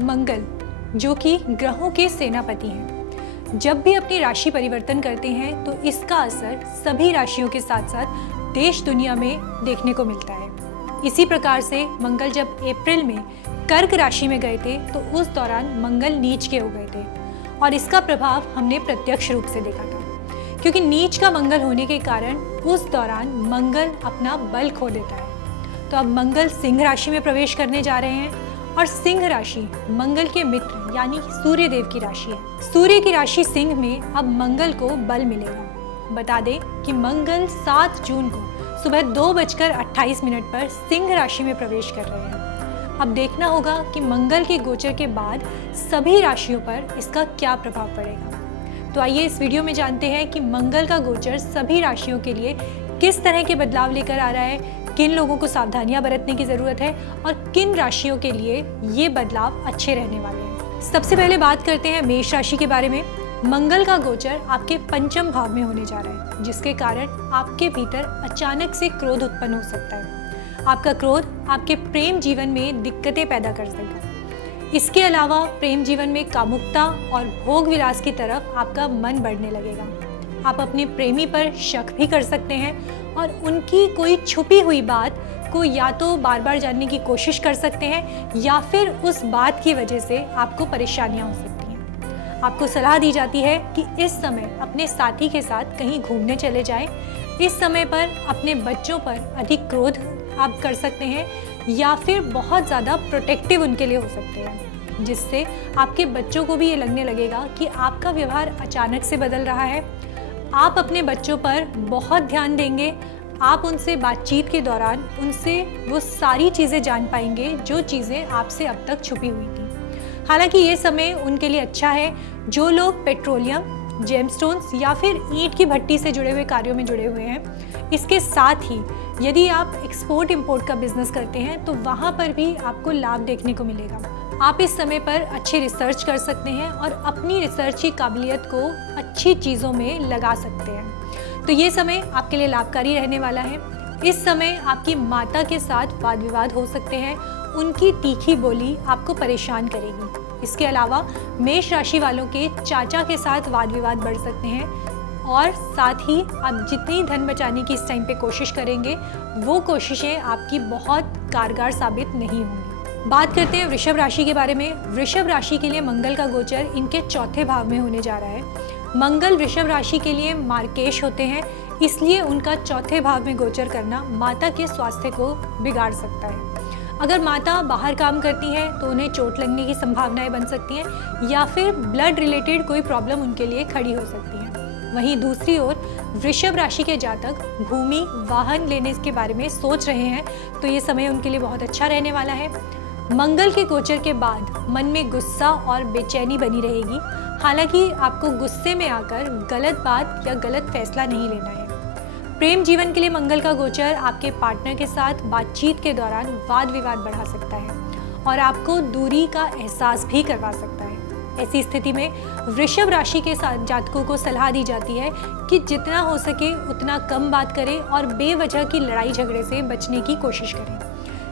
मंगल, जो कि ग्रहों के सेनापति हैं, जब भी अपनी राशि परिवर्तन करते हैं तो इसका असर सभी राशियों के साथ साथ देश दुनिया में देखने को मिलता है। इसी प्रकार से मंगल जब अप्रैल में कर्क राशि में गए थे तो उस दौरान मंगल नीच के हो गए थे और इसका प्रभाव हमने प्रत्यक्ष रूप से देखा था, क्योंकि नीच का मंगल होने के कारण उस दौरान मंगल अपना बल खो देता है। तो अब मंगल सिंह राशि में प्रवेश करने जा रहे हैं और सिंह राशि मंगल के मित्र यानी सूर्य देव की राशि है। सूर्य की राशि सिंह में अब मंगल को बल मिलेगा। बता दें कि मंगल 7 जून को सुबह 2:28 पर सिंह राशि में प्रवेश कर रहे हैं। अब देखना होगा कि मंगल के गोचर के बाद सभी राशियों पर इसका क्या प्रभाव पड़ेगा। तो आइए इस वीडियो में जानते हैं कि मंगल का गोचर सभी राशियों के लिए किस तरह के बदलाव लेकर आ रहा है, किन लोगों को सावधानियां बरतने की जरूरत है और किन राशियों के लिए ये बदलाव अच्छे रहने वाले हैं। सबसे पहले बात करते हैं मेष राशि के बारे में। मंगल का गोचर आपके पंचम भाव में होने जा रहा है, जिसके कारण आपके भीतर अचानक से क्रोध उत्पन्न हो सकता है। आपका क्रोध आपके प्रेम जीवन में दिक्कतें पैदा कर सकता है। इसके अलावा प्रेम जीवन में कामुकता और भोग विलास की तरफ आपका मन बढ़ने लगेगा। आप अपने प्रेमी पर शक भी कर सकते हैं और उनकी कोई छुपी हुई बात को या तो बार बार जानने की कोशिश कर सकते हैं या फिर उस बात की वजह से आपको परेशानियां हो सकती हैं। आपको सलाह दी जाती है कि इस समय अपने साथी के साथ कहीं घूमने चले जाएं। इस समय पर अपने बच्चों पर अधिक क्रोध आप कर सकते हैं या फिर बहुत ज़्यादा प्रोटेक्टिव उनके लिए हो सकते हैं, जिससे आपके बच्चों को भी ये लगने लगेगा कि आपका व्यवहार अचानक से बदल रहा है। आप अपने बच्चों पर बहुत ध्यान देंगे। आप उनसे बातचीत के दौरान उनसे वो सारी चीज़ें जान पाएंगे जो चीज़ें आपसे अब तक छुपी हुई थी। हालांकि ये समय उनके लिए अच्छा है जो लोग पेट्रोलियम, जेमस्टोन्स या फिर ईंट की भट्टी से जुड़े हुए कार्यों में जुड़े हुए हैं। इसके साथ ही यदि आप एक्सपोर्ट इंपोर्ट का बिजनेस करते हैं तो वहाँ पर भी आपको लाभ देखने को मिलेगा। आप इस समय पर अच्छी रिसर्च कर सकते हैं और अपनी रिसर्च की काबिलियत को अच्छी चीज़ों में लगा सकते हैं। तो ये समय आपके लिए लाभकारी रहने वाला है। इस समय आपकी माता के साथ वाद विवाद हो सकते हैं। उनकी तीखी बोली आपको परेशान करेगी। इसके अलावा मेष राशि वालों के चाचा के साथ वाद विवाद बढ़ सकते हैं और साथ ही आप जितनी धन बचाने की इस टाइम पे कोशिश करेंगे वो कोशिशें आपकी बहुत कारगर साबित नहीं होंगी। बात करते हैं वृषभ राशि के बारे में। वृषभ राशि के लिए मंगल का गोचर इनके चौथे भाव में होने जा रहा है। मंगल वृषभ राशि के लिए मार्केश होते हैं, इसलिए उनका चौथे भाव में गोचर करना माता के स्वास्थ्य को बिगाड़ सकता है। अगर माता बाहर काम करती हैं तो उन्हें चोट लगने की संभावनाएं बन सकती हैं या फिर ब्लड रिलेटेड कोई प्रॉब्लम उनके लिए खड़ी हो सकती है। वहीं दूसरी ओर वृषभ राशि के जातक भूमि, वाहन लेने के बारे में सोच रहे हैं तो ये समय उनके लिए बहुत अच्छा रहने वाला है। मंगल के गोचर के बाद मन में गुस्सा और बेचैनी बनी रहेगी। हालांकि आपको गुस्से में आकर गलत बात या गलत फैसला नहीं लेना है। प्रेम जीवन के लिए मंगल का गोचर आपके पार्टनर के साथ बातचीत के दौरान वाद विवाद बढ़ा सकता है और आपको दूरी का एहसास भी करवा सकता है। ऐसी स्थिति में वृषभ राशि के साथ जातकों को सलाह दी जाती है कि जितना हो सके उतना कम बात करें और बेवजह की लड़ाई झगड़े से बचने की कोशिश करें।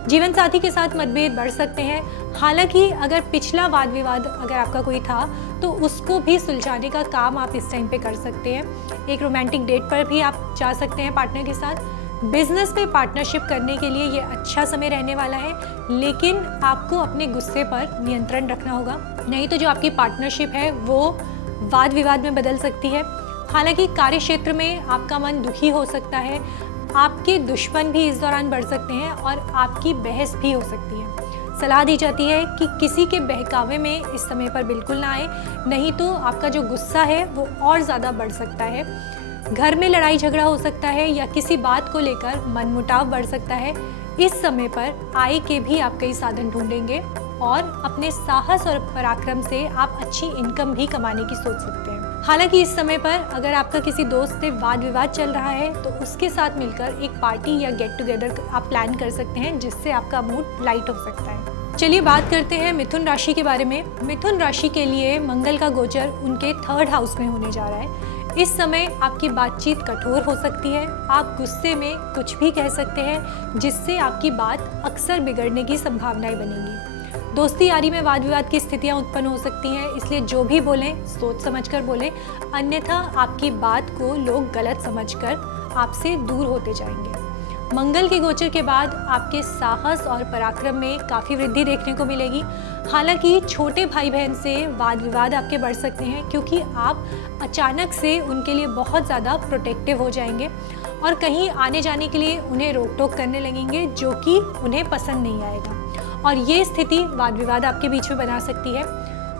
जीवन साथी के साथ मतभेद बढ़ सकते हैं। हालांकि अगर पिछला वाद विवाद अगर आपका कोई था तो उसको भी सुलझाने का काम आप इस टाइम पे कर सकते हैं। एक रोमांटिक डेट पर भी आप जा सकते हैं पार्टनर के साथ। बिजनेस में पार्टनरशिप करने के लिए ये अच्छा समय रहने वाला है, लेकिन आपको अपने गुस्से पर नियंत्रण रखना होगा, नहीं तो जो आपकी पार्टनरशिप है वो वाद विवाद में बदल सकती है। हालांकि कार्य क्षेत्र में आपका मन दुखी हो सकता है। आपके दुश्मन भी इस दौरान बढ़ सकते हैं और आपकी बहस भी हो सकती है। सलाह दी जाती है कि किसी के बहकावे में इस समय पर बिल्कुल ना आए, नहीं तो आपका जो गुस्सा है वो और ज़्यादा बढ़ सकता है। घर में लड़ाई झगड़ा हो सकता है या किसी बात को लेकर मनमुटाव बढ़ सकता है। इस समय पर आय के भी आप कई साधन ढूंढेंगे और अपने साहस और पराक्रम से आप अच्छी इनकम भी कमाने की सोच सकते हैं। हालांकि इस समय पर अगर आपका किसी दोस्त से वाद विवाद चल रहा है तो उसके साथ मिलकर एक पार्टी या गेट टुगेदर आप प्लान कर सकते हैं, जिससे आपका मूड लाइट हो सकता है। चलिए बात करते हैं मिथुन राशि के बारे में। मिथुन राशि के लिए मंगल का गोचर उनके 3rd हाउस में होने जा रहा है। इस समय आपकी बातचीत कठोर हो सकती है। आप गुस्से में कुछ भी कह सकते हैं, जिससे आपकी बात अक्सर बिगड़ने की संभावनाएं बनेंगी। दोस्ती यारी में वाद विवाद की स्थितियां उत्पन्न हो सकती हैं, इसलिए जो भी बोलें सोच समझकर बोलें, अन्यथा आपकी बात को लोग गलत समझकर आपसे दूर होते जाएंगे। मंगल के गोचर के बाद आपके साहस और पराक्रम में काफ़ी वृद्धि देखने को मिलेगी। हालांकि छोटे भाई बहन से वाद विवाद आपके बढ़ सकते हैं, क्योंकि आप अचानक से उनके लिए बहुत ज़्यादा प्रोटेक्टिव हो जाएंगे और कहीं आने जाने के लिए उन्हें रोक टोक करने लगेंगे, जो कि उन्हें पसंद नहीं आएगा और ये स्थिति वाद विवाद आपके बीच में बना सकती है।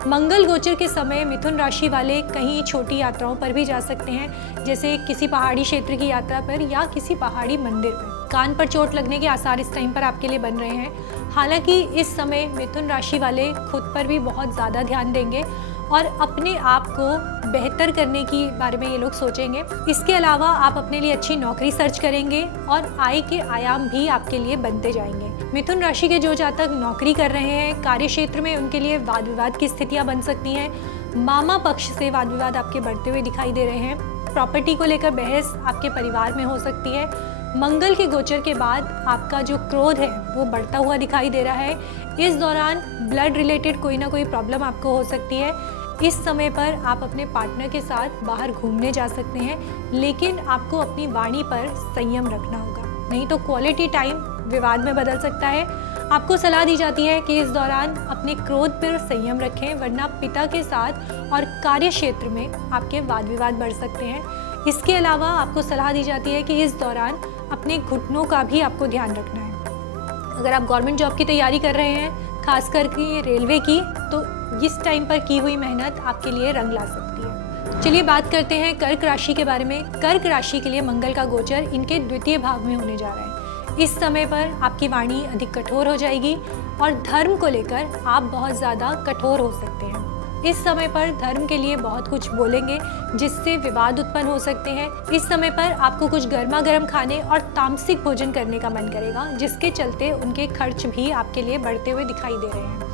मंगल गोचर के समय मिथुन राशि वाले कहीं छोटी यात्राओं पर भी जा सकते हैं, जैसे किसी पहाड़ी क्षेत्र की यात्रा पर या किसी पहाड़ी मंदिर पर। कान पर चोट लगने के आसार इस टाइम पर आपके लिए बन रहे हैं। हालांकि इस समय मिथुन राशि वाले खुद पर भी बहुत ज़्यादा ध्यान देंगे और अपने आप को बेहतर करने की बारे में ये लोग सोचेंगे। इसके अलावा आप अपने लिए अच्छी नौकरी सर्च करेंगे और आय के आयाम भी आपके लिए बनते जाएंगे। मिथुन राशि के जो जातक नौकरी कर रहे हैं, कार्य क्षेत्र में उनके लिए वाद विवाद की स्थितियां बन सकती हैं। मामा पक्ष से वाद विवाद आपके बढ़ते हुए दिखाई दे रहे हैं। प्रॉपर्टी को लेकर बहस आपके परिवार में हो सकती है। मंगल के गोचर के बाद आपका जो क्रोध है वो बढ़ता हुआ दिखाई दे रहा है। इस दौरान ब्लड रिलेटेड कोई ना कोई प्रॉब्लम आपको हो सकती है। इस समय पर आप अपने पार्टनर के साथ बाहर घूमने जा सकते हैं, लेकिन आपको अपनी वाणी पर संयम रखना होगा, नहीं तो क्वालिटी टाइम विवाद में बदल सकता है। आपको सलाह दी जाती है कि इस दौरान अपने क्रोध पर संयम रखें, वरना पिता के साथ और कार्य क्षेत्र में आपके वाद विवाद बढ़ सकते हैं। इसके अलावा आपको सलाह दी जाती है कि इस दौरान अपने घुटनों का भी आपको ध्यान रखना है। अगर आप गवर्नमेंट जॉब की तैयारी कर रहे हैं, खास करके रेलवे की, तो इस टाइम पर की हुई मेहनत आपके लिए रंग ला सकती है। चलिए बात करते हैं कर्क राशि के बारे में। कर्क राशि के लिए मंगल का गोचर इनके द्वितीय भाव में होने जा रहा है। इस समय पर आपकी वाणी अधिक कठोर हो जाएगी और धर्म को लेकर आप बहुत ज़्यादा कठोर हो सकते हैं। इस समय पर धर्म के लिए बहुत कुछ बोलेंगे, जिससे विवाद उत्पन्न हो सकते हैं। इस समय पर आपको कुछ गर्मा गर्म खाने और तामसिक भोजन करने का मन करेगा, जिसके चलते उनके खर्च भी आपके लिए बढ़ते हुए दिखाई दे रहे हैं।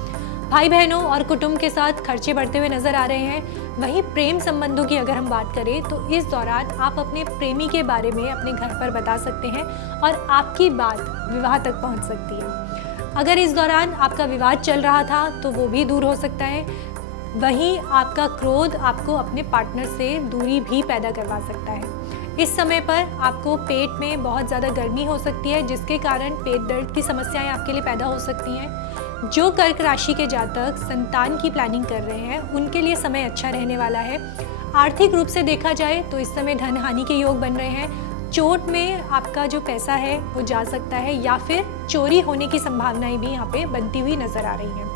भाई बहनों और कुटुंब के साथ खर्चे बढ़ते हुए नजर आ रहे हैं। वहीं प्रेम संबंधों की अगर हम बात करें, तो इस दौरान आप अपने प्रेमी के बारे में अपने घर पर बता सकते हैं और आपकी बात विवाह तक पहुंच सकती है। अगर इस दौरान आपका विवाद चल रहा था तो वो भी दूर हो सकता है। वहीं आपका क्रोध आपको अपने पार्टनर से दूरी भी पैदा करवा सकता है। इस समय पर आपको पेट में बहुत ज़्यादा गर्मी हो सकती है, जिसके कारण पेट दर्द की समस्याएं आपके लिए पैदा हो सकती हैं। जो कर्क राशि के जातक संतान की प्लानिंग कर रहे हैं, उनके लिए समय अच्छा रहने वाला है। आर्थिक रूप से देखा जाए तो इस समय धन हानि के योग बन रहे हैं। चोट में आपका जो पैसा है वो जा सकता है, या फिर चोरी होने की संभावनाएं भी यहाँ पे बनती हुई नजर आ रही हैं।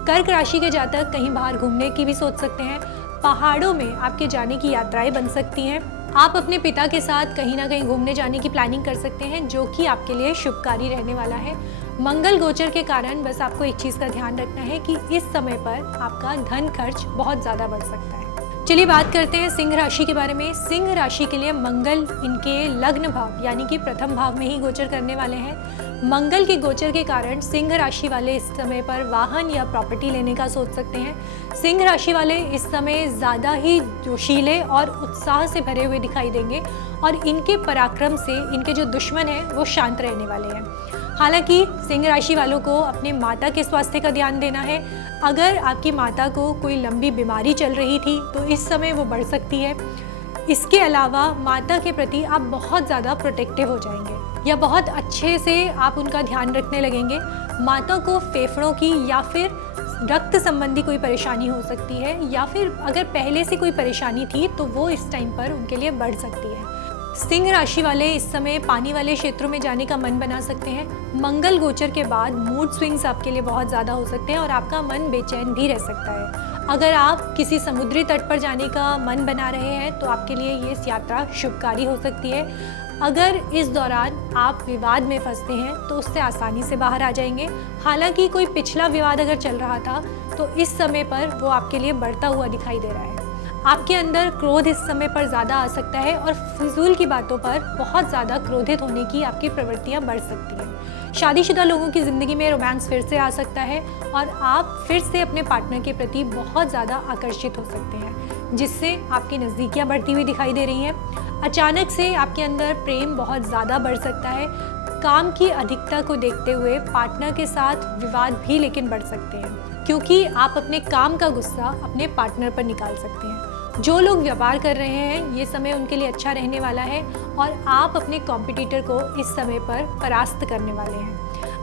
कर्क राशि के जातक कहीं बाहर घूमने की भी सोच सकते हैं। पहाड़ों में आपके जाने की यात्राएं बन सकती हैं। आप अपने पिता के साथ कहीं ना कहीं घूमने जाने की प्लानिंग कर सकते हैं, जो कि आपके लिए शुभकारी रहने वाला है। मंगल गोचर के कारण बस आपको एक चीज़ का ध्यान रखना है कि इस समय पर आपका धन खर्च बहुत ज़्यादा बढ़ सकता है। चलिए बात करते हैं सिंह राशि के बारे में। सिंह राशि के लिए मंगल इनके लग्न भाव यानी कि प्रथम भाव में ही गोचर करने वाले हैं। मंगल के गोचर के कारण सिंह राशि वाले इस समय पर वाहन या प्रॉपर्टी लेने का सोच सकते हैं। सिंह राशि वाले इस समय ज़्यादा ही जोशीले और उत्साह से भरे हुए दिखाई देंगे और इनके पराक्रम से इनके जो दुश्मन हैं वो शांत रहने वाले हैं। हालांकि सिंह राशि वालों को अपने माता के स्वास्थ्य का ध्यान देना है। अगर आपकी माता को कोई लंबी बीमारी चल रही थी तो इस समय वो बढ़ सकती है। इसके अलावा माता के प्रति आप बहुत ज़्यादा प्रोटेक्टिव हो जाएंगे या बहुत अच्छे से आप उनका ध्यान रखने लगेंगे। माता को फेफड़ों की या फिर रक्त संबंधी कोई परेशानी हो सकती है, या फिर अगर पहले से कोई परेशानी थी तो वो इस टाइम पर उनके लिए बढ़ सकती है। सिंह राशि वाले इस समय पानी वाले क्षेत्रों में जाने का मन बना सकते हैं। मंगल गोचर के बाद मूड स्विंग्स आपके लिए बहुत ज़्यादा हो सकते हैं और आपका मन बेचैन भी रह सकता है। अगर आप किसी समुद्री तट पर जाने का मन बना रहे हैं तो आपके लिए ये यात्रा शुभकारी हो सकती है। अगर इस दौरान आप विवाद में फंसते हैं तो उससे आसानी से बाहर आ जाएंगे। हालांकि कोई पिछला विवाद अगर चल रहा था तो इस समय पर वो आपके लिए बढ़ता हुआ दिखाई दे रहा है। आपके अंदर क्रोध इस समय पर ज़्यादा आ सकता है और फिजूल की बातों पर बहुत ज़्यादा क्रोधित होने की आपकी प्रवृत्तियाँ बढ़ सकती हैं। शादीशुदा लोगों की ज़िंदगी में रोमांस फिर से आ सकता है और आप फिर से अपने पार्टनर के प्रति बहुत ज़्यादा आकर्षित हो सकते हैं, जिससे आपकी नज़दीकियाँ बढ़ती हुई दिखाई दे रही हैं। अचानक से आपके अंदर प्रेम बहुत ज़्यादा बढ़ सकता है। काम की अधिकता को देखते हुए पार्टनर के साथ विवाद भी लेकिन बढ़ सकते हैं, क्योंकि आप अपने काम का गुस्सा अपने पार्टनर पर निकाल सकते हैं। जो लोग व्यापार कर रहे हैं, ये समय उनके लिए अच्छा रहने वाला है और आप अपने कॉम्पिटिटर को इस समय पर परास्त करने वाले हैं।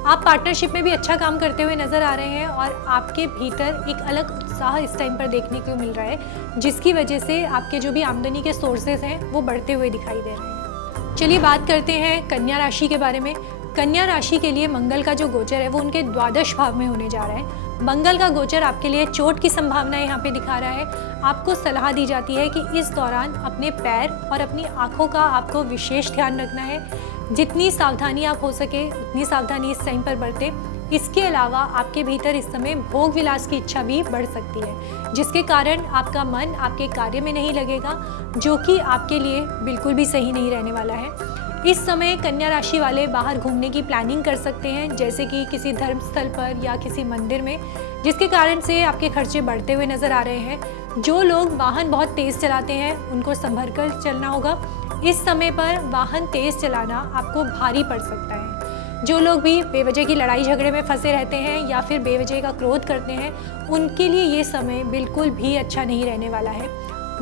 आप पार्टनरशिप में भी अच्छा काम करते हुए नजर आ रहे हैं और आपके भीतर एक अलग उत्साह इस टाइम पर देखने को मिल रहा है, जिसकी वजह से आपके जो भी आमदनी के सोर्सेज हैं वो बढ़ते हुए दिखाई दे रहे हैं। चलिए बात करते हैं कन्या राशि के बारे में। कन्या राशि के लिए मंगल का जो गोचर है वो उनके द्वादश भाव में होने जा रहा है। मंगल का गोचर आपके लिए चोट की संभावना यहाँ पे दिखा रहा है। आपको सलाह दी जाती है कि इस दौरान अपने पैर और अपनी आंखों का आपको विशेष ध्यान रखना है। जितनी सावधानी आप हो सके उतनी सावधानी इस टाइम पर बरतें। इसके अलावा आपके भीतर इस समय भोग विलास की इच्छा भी बढ़ सकती है, जिसके कारण आपका मन आपके कार्य में नहीं लगेगा, जो कि आपके लिए बिल्कुल भी सही नहीं रहने वाला है। इस समय कन्या राशि वाले बाहर घूमने की प्लानिंग कर सकते हैं, जैसे कि किसी धर्म स्थल पर या किसी मंदिर में, जिसके कारण से आपके खर्चे बढ़ते हुए नजर आ रहे हैं। जो लोग वाहन बहुत तेज चलाते हैं उनको संभल कर चलना होगा। इस समय पर वाहन तेज चलाना आपको भारी पड़ सकता है। जो लोग भी बेवजह की लड़ाई झगड़े में फंसे रहते हैं या फिर बेवजह का क्रोध करते हैं, उनके लिए ये समय बिल्कुल भी अच्छा नहीं रहने वाला है।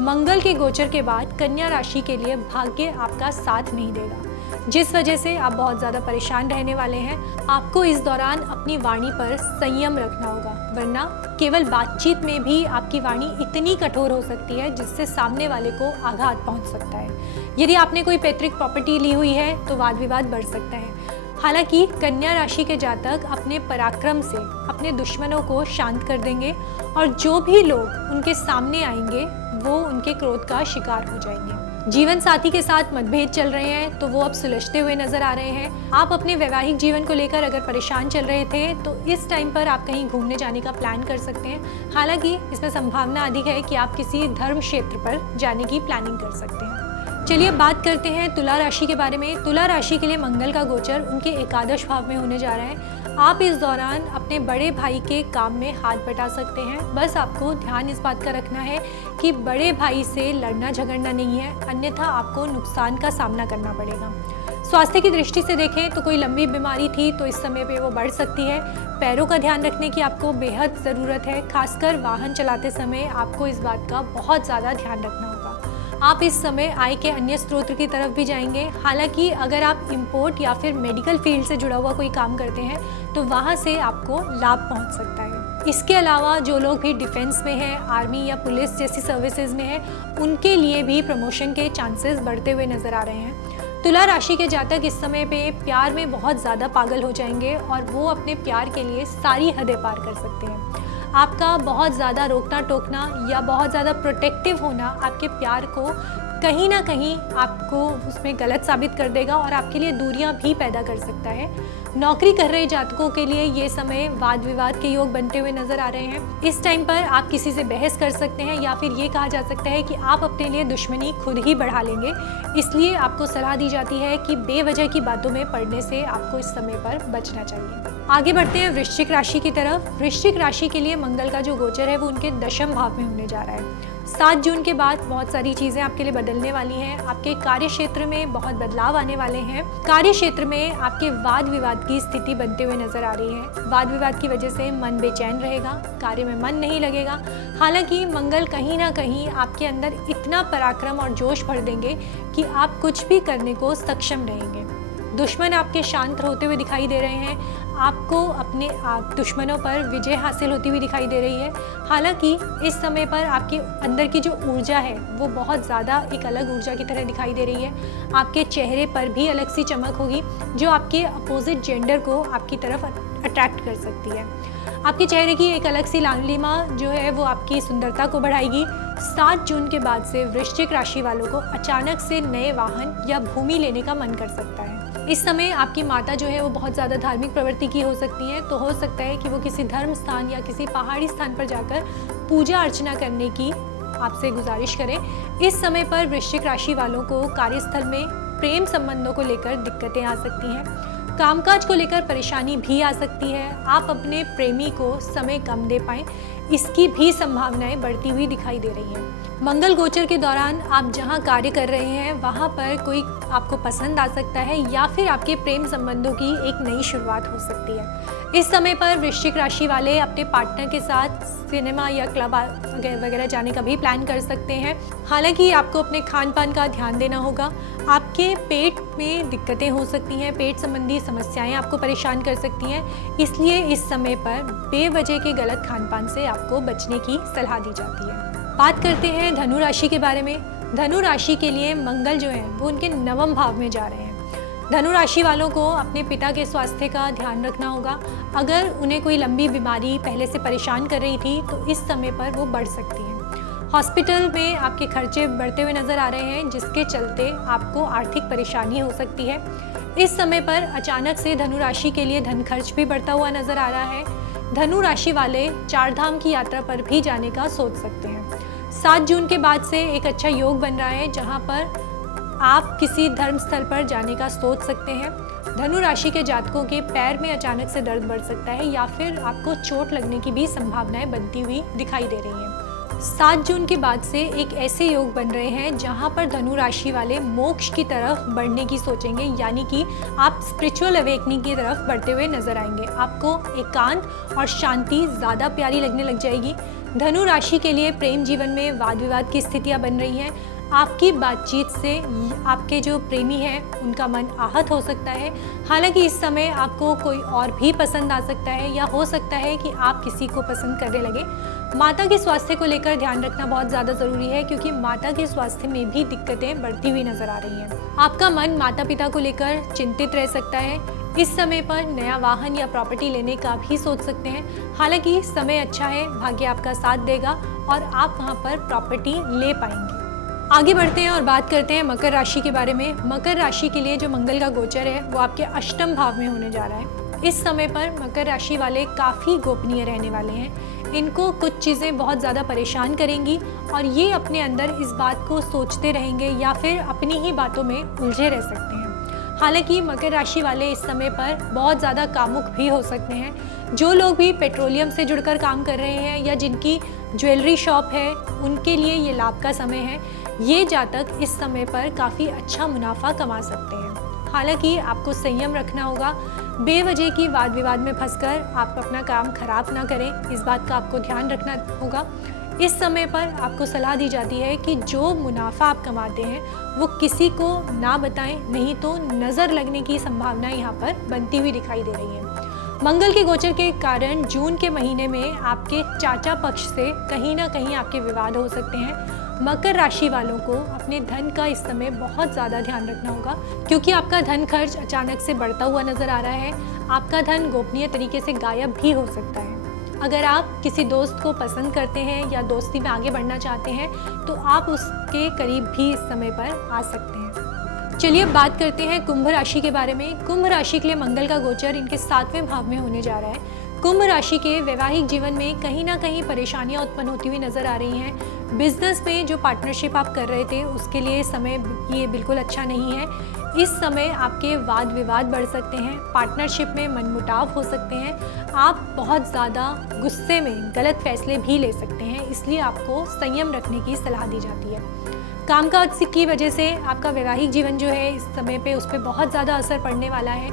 मंगल के गोचर के बाद कन्या राशि के लिए भाग्य आपका साथ नहीं देगा, जिस वजह से आप बहुत ज़्यादा परेशान रहने वाले हैं। आपको इस दौरान अपनी वाणी पर संयम रखना होगा, वरना केवल बातचीत में भी आपकी वाणी इतनी कठोर हो सकती है जिससे सामने वाले को आघात पहुंच सकता है। यदि आपने कोई पैतृक प्रॉपर्टी ली हुई है तो वाद विवाद बढ़ सकता है। हालांकि कन्या राशि के जातक अपने पराक्रम से अपने दुश्मनों को शांत कर देंगे और जो भी लोग उनके सामने आएंगे वो उनके क्रोध का शिकार हो जाएंगे। जीवन साथी के साथ मतभेद चल रहे हैं तो वो अब सुलझते हुए नजर आ रहे हैं। आप अपने वैवाहिक जीवन को लेकर अगर परेशान चल रहे थे तो इस टाइम पर आप कहीं घूमने जाने का प्लान कर सकते हैं। हालांकि इसमें संभावना अधिक है कि आप किसी धर्म क्षेत्र पर जाने की प्लानिंग कर सकते हैं। चलिए बात करते हैं तुला राशि के बारे में। तुला राशि के लिए मंगल का गोचर उनके एकादश भाव में होने जा रहा है। आप इस दौरान अपने बड़े भाई के काम में हाथ बटा सकते हैं। बस आपको ध्यान इस बात का रखना है कि बड़े भाई से लड़ना झगड़ना नहीं है, अन्यथा आपको नुकसान का सामना करना पड़ेगा। स्वास्थ्य की दृष्टि से देखें तो कोई लंबी बीमारी थी तो इस समय पे वो बढ़ सकती है। पैरों का ध्यान रखने की आपको बेहद ज़रूरत है। खासकर वाहन चलाते समय आपको इस बात का बहुत ज़्यादा ध्यान रखना होगा। आप इस समय आय के अन्य स्रोत की तरफ भी जाएंगे। हालांकि अगर आप इंपोर्ट या फिर मेडिकल फील्ड से जुड़ा हुआ कोई काम करते हैं तो वहां से आपको लाभ पहुंच सकता है। इसके अलावा जो लोग भी डिफेंस में हैं, आर्मी या पुलिस जैसी सर्विसेज में हैं, उनके लिए भी प्रमोशन के चांसेस बढ़ते हुए नजर आ रहे हैं। तुला राशि के जातक इस समय पे प्यार में बहुत ज़्यादा पागल हो जाएंगे और वो अपने प्यार के लिए सारी हदें पार कर सकते हैं। आपका बहुत ज़्यादा रोकना टोकना या बहुत ज़्यादा प्रोटेक्टिव होना आपके प्यार को कहीं ना कहीं आपको उसमें गलत साबित कर देगा और आपके लिए दूरियां भी पैदा कर सकता है। नौकरी कर रहे जातकों के लिए ये समय वाद विवाद के योग बनते हुए नजर आ रहे हैं। इस टाइम पर आप किसी से बहस कर सकते हैं या फिर ये कहा जा सकता है कि आप अपने लिए दुश्मनी खुद ही बढ़ा लेंगे। इसलिए आपको सलाह दी जाती है कि बेवजह की बातों में पड़ने से आपको इस समय पर बचना चाहिए। आगे बढ़ते हैं वृश्चिक राशि की तरफ। वृश्चिक राशि के लिए मंगल का जो गोचर है वो उनके दशम भाव में होने जा रहा है। 7 जून के बाद बहुत सारी चीज़ें आपके लिए बदलने वाली हैं। आपके कार्य क्षेत्र में बहुत बदलाव आने वाले हैं। कार्य क्षेत्र में आपके वाद विवाद की स्थिति बनते हुए नजर आ रही है। वाद विवाद की वजह से मन बेचैन रहेगा, कार्य में मन नहीं लगेगा। हालांकि मंगल कहीं ना कहीं आपके अंदर इतना पराक्रम और जोश भर देंगे कि आप कुछ भी करने को सक्षम रहेंगे। दुश्मन आपके शांत होते हुए दिखाई दे रहे हैं। आपको अपने आप दुश्मनों पर विजय हासिल होती हुई दिखाई दे रही है। हालांकि इस समय पर आपके अंदर की जो ऊर्जा है वो बहुत ज़्यादा एक अलग ऊर्जा की तरह दिखाई दे रही है। आपके चेहरे पर भी अलग सी चमक होगी जो आपके अपोजिट जेंडर को आपकी तरफ अट्रैक्ट कर सकती है। आपके चेहरे की एक अलग सी लालिमा जो है वो आपकी सुंदरता को बढ़ाएगी। 7 जून के बाद से वृश्चिक राशि वालों को अचानक से नए वाहन या भूमि लेने का मन कर सकता है। इस समय आपकी माता जो है वो बहुत ज़्यादा धार्मिक प्रवृत्ति की हो सकती है, तो हो सकता है कि वो किसी धर्म स्थान या किसी पहाड़ी स्थान पर जाकर पूजा अर्चना करने की आपसे गुजारिश करें। इस समय पर वृश्चिक राशि वालों को कार्यस्थल में प्रेम संबंधों को लेकर दिक्कतें आ सकती हैं। कामकाज को लेकर परेशानी भी आ सकती है। आप अपने प्रेमी को समय कम दे पाएं। इसकी भी संभावनाएं बढ़ती हुई दिखाई दे रही हैं। मंगल गोचर के दौरान आप जहां कार्य कर रहे हैं वहां पर कोई आपको पसंद आ सकता है या फिर आपके प्रेम संबंधों की एक नई शुरुआत हो सकती है। इस समय पर वृश्चिक राशि वाले अपने पार्टनर के साथ सिनेमा या क्लब वगैरह जाने का भी प्लान कर सकते हैं। हालांकि आपको अपने खान पान का ध्यान देना होगा। आपके पेट में दिक्कतें हो सकती हैं, पेट संबंधी समस्याएं आपको परेशान कर सकती हैं, इसलिए इस समय पर बेवजह के गलत खान पान से आपको बचने की सलाह दी जाती है। बात करते हैं धनु राशि के बारे में। धनु राशि के लिए मंगल जो है वो उनके नवम भाव में जा रहे हैं। धनु राशि वालों को अपने पिता के स्वास्थ्य का ध्यान रखना होगा। अगर उन्हें कोई लंबी बीमारी पहले से परेशान कर रही थी तो इस समय पर वो बढ़ सकती है। हॉस्पिटल में आपके खर्चे बढ़ते हुए नजर आ रहे हैं, जिसके चलते आपको आर्थिक परेशानी हो सकती है। इस समय पर अचानक से धनु राशि के लिए धन खर्च भी बढ़ता हुआ नजर आ रहा है। धनु राशि वाले 4 धाम की यात्रा पर भी जाने का सोच सकते हैं। 7 जून के बाद से एक अच्छा योग बन रहा है जहां पर आप किसी धर्म स्थल पर जाने का सोच सकते हैं। धनु राशि के जातकों के पैर में अचानक से दर्द बढ़ सकता है या फिर आपको चोट लगने की भी संभावनाएं बनती हुई दिखाई दे रही हैं। 7 जून के बाद से एक ऐसे योग बन रहे हैं जहां पर धनु राशि वाले मोक्ष की तरफ बढ़ने की सोचेंगे, यानी कि आप स्पिरिचुअल अवेकनिंग की तरफ बढ़ते हुए नजर आएंगे। आपको एकांत और शांति ज़्यादा प्यारी लगने लग जाएगी। धनु राशि के लिए प्रेम जीवन में वाद विवाद की स्थितियां बन रही हैं। आपकी बातचीत से आपके जो प्रेमी हैं उनका मन आहत हो सकता है। हालांकि इस समय आपको कोई और भी पसंद आ सकता है या हो सकता है कि आप किसी को पसंद करने लगे। माता के स्वास्थ्य को लेकर ध्यान रखना बहुत ज़्यादा ज़रूरी है, क्योंकि माता के स्वास्थ्य में भी दिक्कतें बढ़ती हुई नजर आ रही हैं। आपका मन माता पिता को लेकर चिंतित रह सकता है। इस समय पर नया वाहन या प्रॉपर्टी लेने का भी सोच सकते हैं। हालांकि समय अच्छा है, भाग्य आपका साथ देगा और आप वहां पर प्रॉपर्टी ले पाएंगे। आगे बढ़ते हैं और बात करते हैं मकर राशि के बारे में। मकर राशि के लिए जो मंगल का गोचर है वो आपके अष्टम भाव में होने जा रहा है। इस समय पर मकर राशि वाले काफ़ी गोपनीय रहने वाले हैं। इनको कुछ चीज़ें बहुत ज़्यादा परेशान करेंगी और ये अपने अंदर इस बात को सोचते रहेंगे या फिर अपनी ही बातों में उलझे रह सकते हैं। हालांकि मकर राशि वाले इस समय पर बहुत ज़्यादा कामुक भी हो सकते हैं। जो लोग भी पेट्रोलियम से जुड़कर काम कर रहे हैं या जिनकी ज्वेलरी शॉप है, उनके लिए ये लाभ का समय है। ये जातक इस समय पर काफ़ी अच्छा मुनाफा कमा सकते हैं। हालांकि आपको संयम रखना होगा। बेवजह की वाद विवाद में फंसकर आप अपना काम खराब ना करें, इस बात का आपको ध्यान रखना होगा। इस समय पर आपको सलाह दी जाती है कि जो मुनाफा आप कमाते हैं वो किसी को ना बताएं, नहीं तो नज़र लगने की संभावना यहाँ पर बनती हुई दिखाई दे रही है। मंगल के गोचर के कारण जून के महीने में आपके चाचा पक्ष से कहीं ना कहीं आपके विवाद हो सकते हैं। मकर राशि वालों को अपने धन का इस समय बहुत ज़्यादा ध्यान रखना होगा, क्योंकि आपका धन खर्च अचानक से बढ़ता हुआ नज़र आ रहा है। आपका धन गोपनीय तरीके से गायब भी हो सकता है। अगर आप किसी दोस्त को पसंद करते हैं या दोस्ती में आगे बढ़ना चाहते हैं तो आप उसके करीब भी इस समय पर आ सकते हैं। चलिए अब बात करते हैं कुंभ राशि के बारे में। कुंभ राशि के लिए मंगल का गोचर इनके 7वें भाव में होने जा रहा है। कुंभ राशि के वैवाहिक जीवन में कहीं ना कहीं परेशानियां उत्पन्न होती हुई नजर आ रही हैं। बिजनेस में जो पार्टनरशिप आप कर रहे थे उसके लिए समय ये बिल्कुल अच्छा नहीं है। इस समय आपके वाद विवाद बढ़ सकते हैं, पार्टनरशिप में मनमुटाव हो सकते हैं, आप बहुत ज़्यादा गुस्से में गलत फैसले भी ले सकते हैं, इसलिए आपको संयम रखने की सलाह दी जाती है। कामकाज की वजह से आपका वैवाहिक जीवन जो है इस समय पे उस पर बहुत ज़्यादा असर पड़ने वाला है।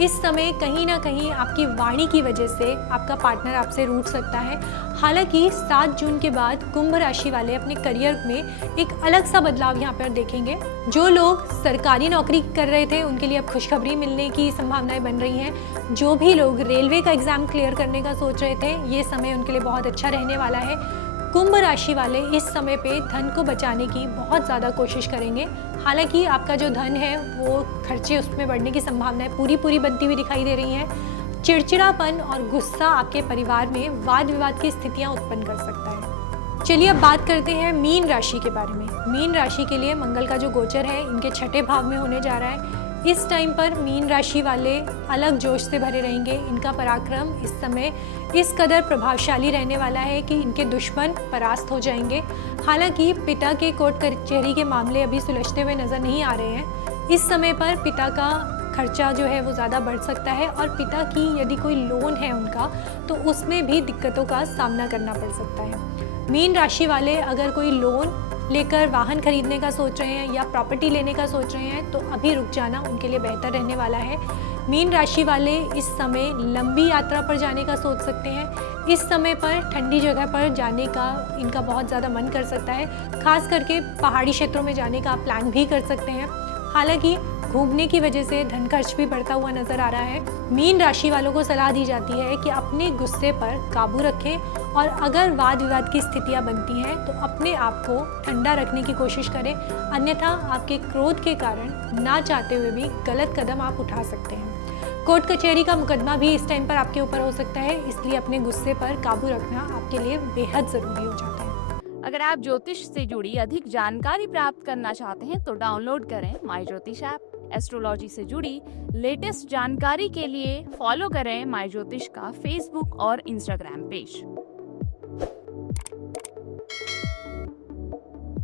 इस समय कहीं ना कहीं आपकी वाणी की वजह से आपका पार्टनर आपसे रूठ सकता है। हालांकि 7 जून के बाद कुंभ राशि वाले अपने करियर में एक अलग सा बदलाव यहाँ पर देखेंगे। जो लोग सरकारी नौकरी कर रहे थे उनके लिए अब खुशखबरी मिलने की संभावनाएं बन रही हैं। जो भी लोग रेलवे का एग्ज़ाम क्लियर करने का सोच रहे थे, ये समय उनके लिए बहुत अच्छा रहने वाला है। कुंभ राशि वाले इस समय पे धन को बचाने की बहुत ज़्यादा कोशिश करेंगे। हालांकि आपका जो धन है वो खर्चे उसमें बढ़ने की संभावनाएं पूरी बनती हुई दिखाई दे रही हैं। चिड़चिड़ापन और गुस्सा आपके परिवार में वाद विवाद की स्थितियां उत्पन्न कर सकता है। चलिए अब बात करते हैं मीन राशि के बारे में। मीन राशि के लिए मंगल का जो गोचर है इनके 6ठे भाव में होने जा रहा है। इस टाइम पर मीन राशि वाले अलग जोश से भरे रहेंगे। इनका पराक्रम इस समय इस कदर प्रभावशाली रहने वाला है कि इनके दुश्मन परास्त हो जाएंगे। हालांकि पिता के कोर्ट कचहरी के मामले अभी सुलझते हुए नजर नहीं आ रहे हैं। इस समय पर पिता का खर्चा जो है वो ज़्यादा बढ़ सकता है और पिता की यदि कोई लोन है उनका तो उसमें भी दिक्कतों का सामना करना पड़ सकता है। मीन राशि वाले अगर कोई लोन लेकर वाहन खरीदने का सोच रहे हैं या प्रॉपर्टी लेने का सोच रहे हैं तो अभी रुक जाना उनके लिए बेहतर रहने वाला है। मीन राशि वाले इस समय लंबी यात्रा पर जाने का सोच सकते हैं। इस समय पर ठंडी जगह पर जाने का इनका बहुत ज़्यादा मन कर सकता है, खास करके पहाड़ी क्षेत्रों में जाने का प्लान भी कर सकते हैं। हालांकि घूमने की वजह से धन खर्च भी बढ़ता हुआ नजर आ रहा है। मीन राशि वालों को सलाह दी जाती है कि अपने गुस्से पर काबू रखें और अगर वाद विवाद की स्थितियां बनती हैं तो अपने आप को ठंडा रखने की कोशिश करें, अन्यथा आपके क्रोध के कारण ना चाहते हुए भी गलत कदम आप उठा सकते हैं। कोर्ट कचहरी का मुकदमा भी इस टाइम पर आपके ऊपर हो सकता है, इसलिए अपने गुस्से पर काबू रखना आपके लिए बेहद जरूरी हो जाता है। अगर आप ज्योतिष से जुड़ी अधिक जानकारी प्राप्त करना चाहते हैं तो डाउनलोड करें माय ज्योतिष ऐप। एस्ट्रोलॉजी से जुड़ी लेटेस्ट जानकारी के लिए फॉलो करें माय ज्योतिष का फेसबुक और इंस्टाग्राम पेज।